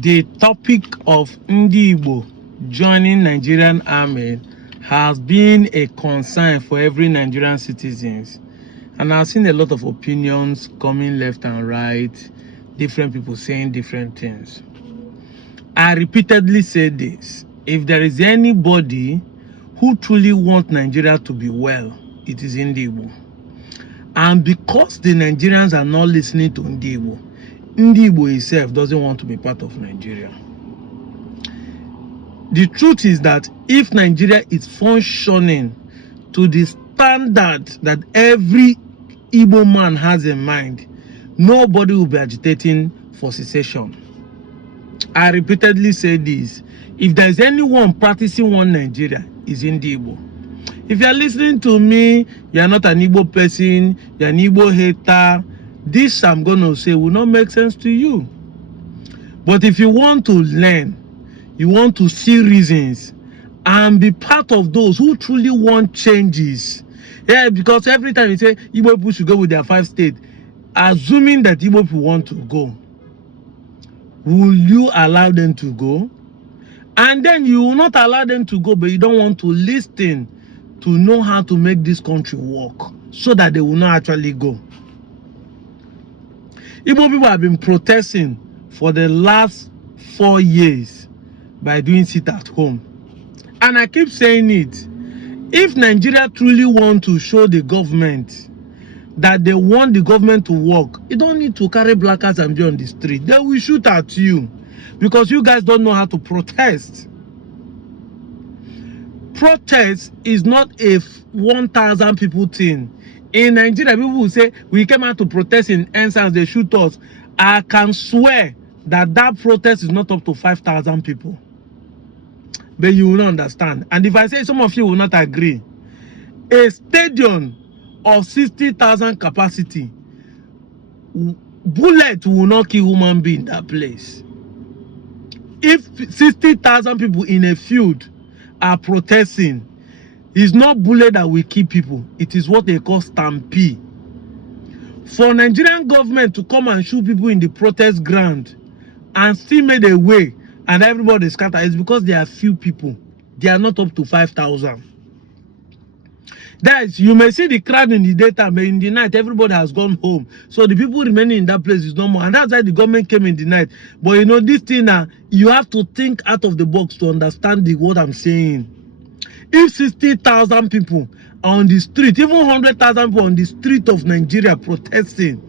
The topic of Ndigbo joining Nigerian army has been a concern for every Nigerian citizens, and I've seen a lot of opinions coming left and right, different people saying different things. I repeatedly say this: if there is anybody who truly wants Nigeria to be well, it is Ndigbo. And because the Nigerians are not listening to Ndigbo, Ndigbo itself doesn't want to be part of Nigeria. The truth is that if Nigeria is functioning to the standard that every Igbo man has in mind, nobody will be agitating for secession. I repeatedly say this: if there is anyone practicing one Nigeria, is Ndigbo. If you are listening to me, you are not an Igbo person, you are an Igbo hater, this I'm going to say will not make sense to you. But if you want to learn, you want to see reasons, and be part of those who truly want changes. Yeah, because every time you say Igbo people should go with their 5 states, assuming that Igbo people want to go, will you allow them to go? And then you will not allow them to go, but you don't want to listen to know how to make this country work so that they will not actually go. Igbo people have been protesting for the last 4 years by doing sit at home. And I keep saying it: if Nigeria truly want to show the government that they want the government to work, you don't need to carry placards and be on the street. They will shoot at you because you guys don't know how to protest. Protest is not a 1,000 people thing. In Nigeria, people will say, we came out to protest in Ensigns, they shoot us. I can swear that that protest is not up to 5,000 people. But you will not understand. And if I say some of you will not agree, a stadium of 60,000 capacity, bullet will not kill human being in that place. If 60,000 people in a field are protesting, it's not bullet that will kill people. It is what they call stampede. For Nigerian government to come and shoot people in the protest ground and still made a way and everybody scatter, it's because there are few people. They are not up to 5,000. That is, you may see the crowd in the daytime, but in the night everybody has gone home. So the people remaining in that place is no more. And that's why the government came in the night. But you know, this thing now, you have to think out of the box to understand what I'm saying. If 60,000 people are on the street, even 100,000 people on the street of Nigeria protesting,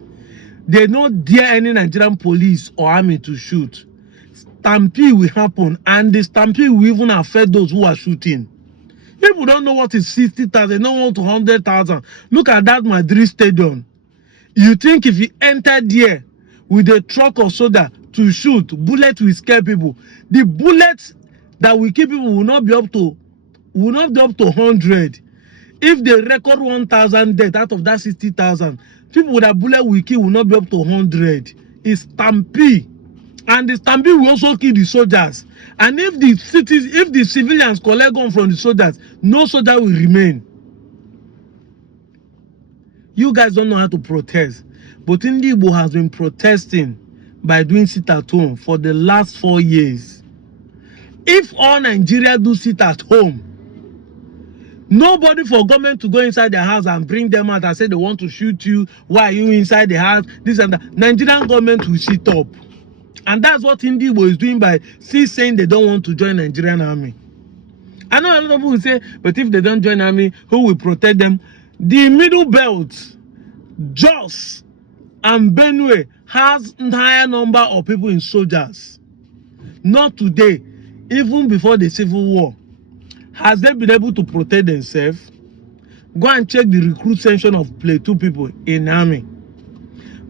they don't dare any Nigerian police or army to shoot. Stampede will happen, and the stampede will even affect those who are shooting. People don't know what is 60,000, they don't know what 100,000. Look at that Madrid stadium. You think if you enter there with a truck or soda to shoot, bullet will scare people. The bullets that will kill people will not be up to 100. If they record 1,000 deaths out of that 60,000, people with a bullet will kill will not be up to 100. It's stampede. And the stampede will also kill the soldiers. And if the civilians collect gun from the soldiers, no soldier will remain. You guys don't know how to protest. But Ndigbo has been protesting by doing sit at home for the last 4 years. If all Nigeria do sit at home, nobody for government to go inside their house and bring them out and say they want to shoot you. Why are you inside the house? This and that. Nigerian government will sit up. And that's what Ndigbo is doing by still saying they don't want to join Nigerian army. I know a lot of people will say, but if they don't join army, who will protect them? The middle belt, Jos and Benue, has a higher number of people in soldiers. Not today, even before the Civil War. Has they been able to protect themselves? Go and check the recruit section of Plateau people in army.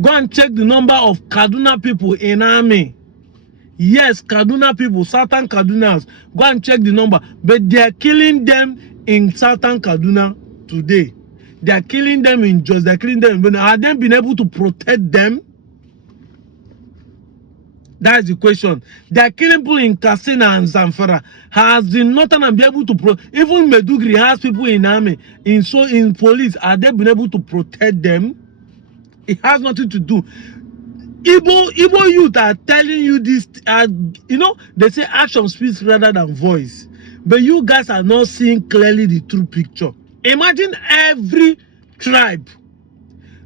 Go and check the number of Kaduna people in army. Yes, Kaduna people, Southern Kadunas. Go and check the number. But they are killing them in Southern Kaduna today. They are killing them in Jos. They are killing them. But have they been able to protect them? That is the question. They are killing people in Katsina and Zamfara. Has the Northern been able to even Medugri has people in army, in police. Have they been able to protect them? It has nothing to do. Igbo youth are telling you this, you know, they say action speaks rather than voice. But you guys are not seeing clearly the true picture. Imagine every tribe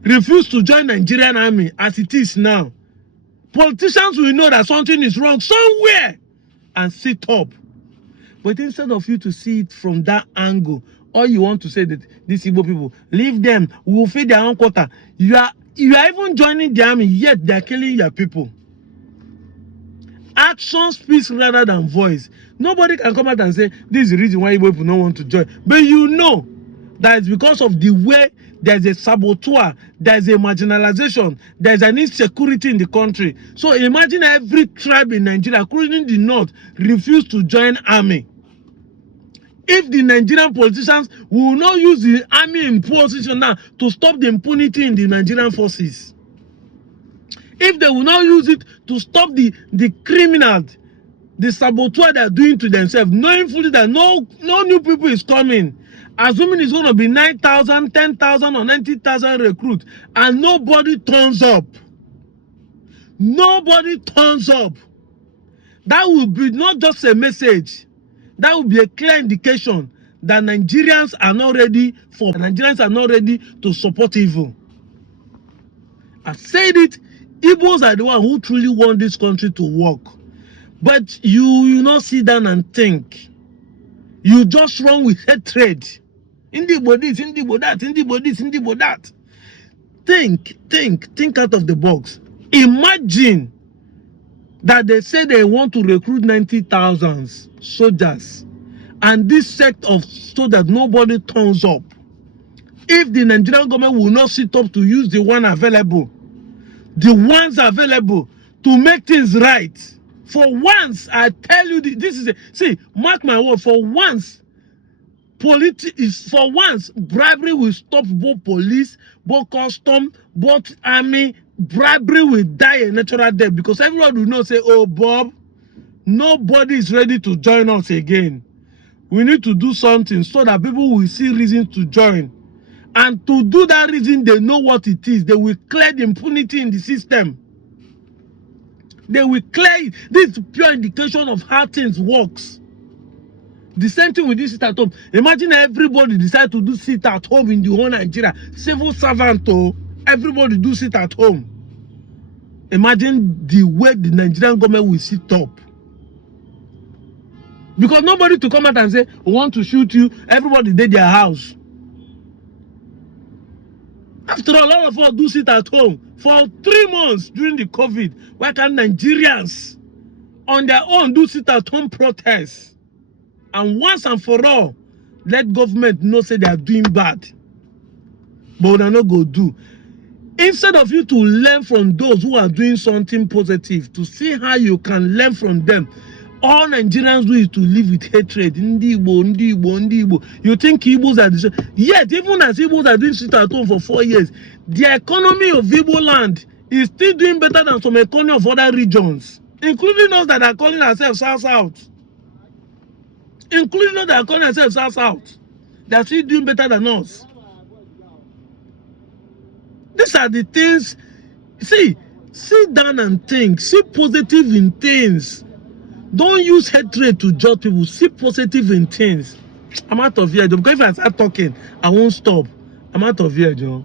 refuse to join Nigerian army as it is now. Politicians will know that something is wrong somewhere and sit up. But instead of you to see it from that angle, all you want to say that these Igbo people, leave them, we will feed their own quota. You are even joining the army, yet they are killing your people. Action speaks rather than voice. Nobody can come out and say this is the reason why Igbo people don't want to join. But you know that it's because of the way there's a saboteur, there's a marginalization, there's an insecurity in the country. So imagine every tribe in Nigeria, including the north, refuse to join army. If the Nigerian politicians will not use the army in position now to stop the impunity in the Nigerian forces, if they will not use it to stop the criminals, the saboteur they are doing to themselves, knowing fully that no new people is coming, assuming it's going to be 9,000, 10,000 or 90,000 recruits, and nobody turns up. Nobody turns up. That will be not just a message. That will be a clear indication that Nigerians are not ready to support evil. I've said it. Igbos are the one who truly want this country to work. But you not sit down and think. You just run with hatred. Ndigbo this, Ndigbo that, Ndigbo this, Ndigbo that. Think out of the box. Imagine that they say they want to recruit 90,000 soldiers, and this sect of soldiers, nobody turns up. If the Nigerian government will not sit up to use the ones available to make things right, for once, I tell you, this is see, mark my word, for once, bribery will stop both police, both custom, both army. Bribery will die a natural death, because everyone will know, say, oh, Bob, nobody is ready to join us again. We need to do something so that people will see reason to join. And to do that reason, they know what it is. They will clear the impunity in the system. They will clear it. This is pure indication of how things works. The same thing with this sit at home. Imagine everybody decide to do sit at home in the whole Nigeria. Civil servant, everybody do sit at home. Imagine the way the Nigerian government will sit up. Because nobody to come out and say, we want to shoot you. Everybody did their house. After all of us do sit at home for 3 months during the COVID. Why can't Nigerians on their own do sit at home protests? And once and for all, let government know say they are doing bad. But they are not going to do. Instead of you to learn from those who are doing something positive, to see how you can learn from them, all Nigerians do is to live with hatred. Ndigbo, Ndigbo, Ndigbo. You think Igbos are the same? Yet, even as Igbos are doing sit at home for 4 years, the economy of Igbo land is still doing better than some economy of other regions, including us that are calling ourselves South-South. Including us that are calling ourselves South-South. They are still doing better than us. These are the things. See, sit down and think. See positive in things. Don't use hatred to judge people. See positive in things. I'm out of here, Joe. Because if I start talking, I won't stop. I'm out of here, Joe.